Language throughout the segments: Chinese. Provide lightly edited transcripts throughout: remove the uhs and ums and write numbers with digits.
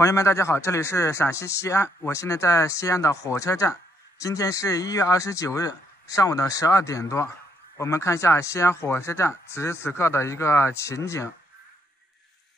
朋友们，大家好，这里是陕西西安，我现在在西安的火车站。今天是1月29日上午的12点多，我们看一下西安火车站此时此刻的一个情景。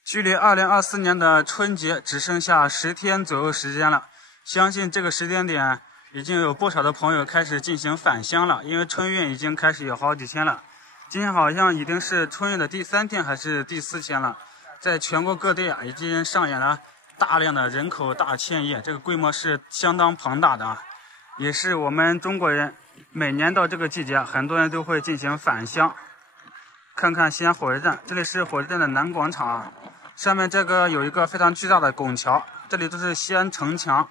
距离2024年的春节只剩下10天左右时间了，相信这个时间点已经有不少的朋友开始进行返乡了，因为春运已经开始有好几天了。今天好像已经是春运的第3天还是第4天了，在全国各地已经上演了大量的人口大迁移，这个规模是相当庞大的啊，也是我们中国人每年到这个季节，很多人都会进行返乡。看看西安火车站，这里是火车站的南广场啊，上面这个有一个非常巨大的拱桥，这里都是西安城墙，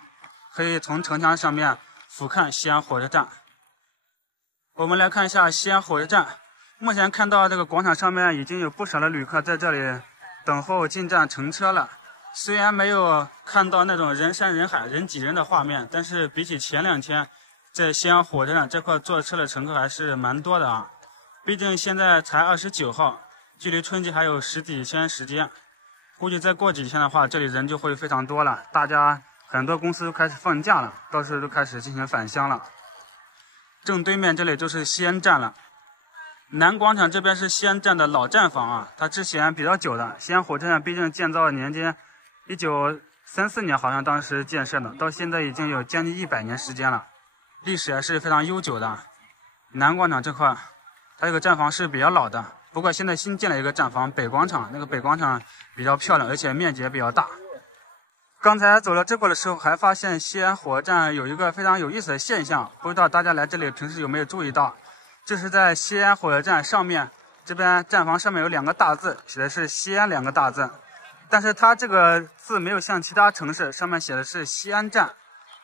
可以从城墙上面俯瞰西安火车站。我们来看一下西安火车站，目前看到这个广场上面已经有不少的旅客在这里等候进站乘车了。虽然没有看到那种人山人海、人挤人的画面，但是比起前2天，在西安火车站这块坐车的乘客还是蛮多的啊。毕竟现在才29号，距离春节还有10几天时间，估计再过几天的话，这里人就会非常多了。大家很多公司都开始放假了，到时候都开始进行返乡了。正对面这里就是西安站了。南广场这边是西安站的老站房啊，它之前比较久的。西安火车站毕竟建造年间1934年好像当时建设的，到现在已经有将近100年时间了，历史还是非常悠久的。南广场这块，它这个站房是比较老的，不过现在新建了一个站房北广场，那个北广场比较漂亮，而且面积也比较大。刚才走到这块的时候，还发现西安火车站有一个非常有意思的现象，不知道大家来这里平时有没有注意到？就是在西安火车站上面，这边站房上面有2个大字，写的是西安2个大字，但是它这个字没有像其他城市上面写的是西安站，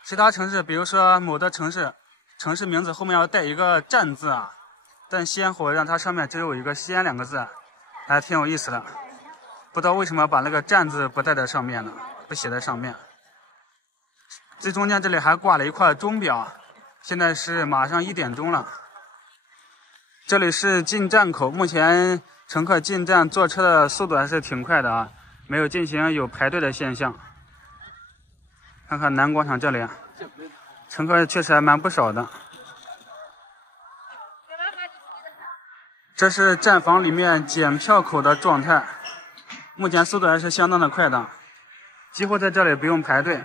其他城市比如说某的城市名字后面要带一个站字啊，但西安火车站它上面只有一个西安2个字，还挺有意思的。不知道为什么把那个站字不带在上面呢，不写在上面。最中间这里还挂了一块钟表，现在是马上1点钟了。这里是进站口，目前乘客进站坐车的速度还是挺快的啊，没有进行有排队的现象。看看南广场这里，乘客确实还蛮不少的。这是站房里面检票口的状态，目前速度还是相当的快的，几乎在这里不用排队。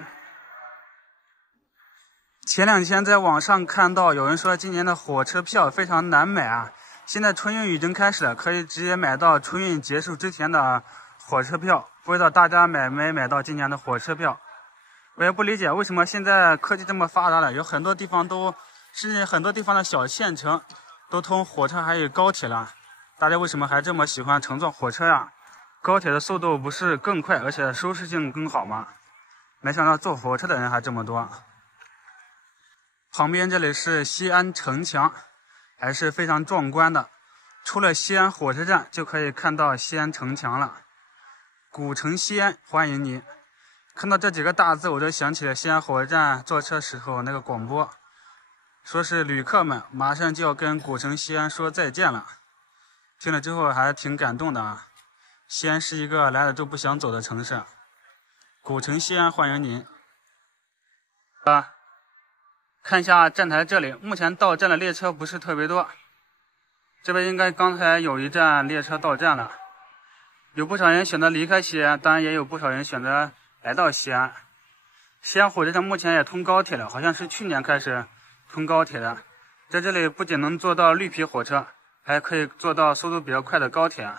前2天在网上看到有人说今年的火车票非常难买啊，现在春运已经开始了，可以直接买到春运结束之前的火车票，不知道大家买没买到今年的火车票？我也不理解为什么现在科技这么发达了，有很多地方都，甚至很多地方的小县城都通火车还有高铁了，大家为什么还这么喜欢乘坐火车呀？高铁的速度不是更快，而且舒适性更好吗？没想到坐火车的人还这么多。旁边这里是西安城墙，还是非常壮观的。出了西安火车站就可以看到西安城墙了。古城西安，欢迎你。看到这几个大字，我就想起了西安火车站坐车时候那个广播，说是旅客们马上就要跟古城西安说再见了。听了之后还挺感动的啊。西安是一个来了都不想走的城市。古城西安，欢迎您。看一下站台这里，目前到站的列车不是特别多，这边应该刚才有一站列车到站了，有不少人选择离开西安，当然也有不少人选择来到西安。西安火车站目前也通高铁了，好像是去年开始通高铁的，在这里不仅能坐到绿皮火车，还可以坐到速度比较快的高铁。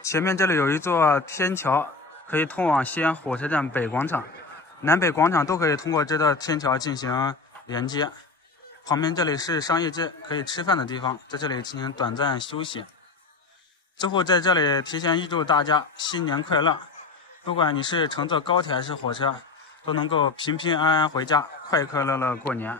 前面这里有一座天桥，可以通往西安火车站北广场，南北广场都可以通过这道天桥进行连接。旁边这里是商业街，可以吃饭的地方，在这里进行短暂休息。最后在这里提前预祝大家新年快乐，不管你是乘坐高铁还是火车，都能够平平安安回家，快快乐乐过年。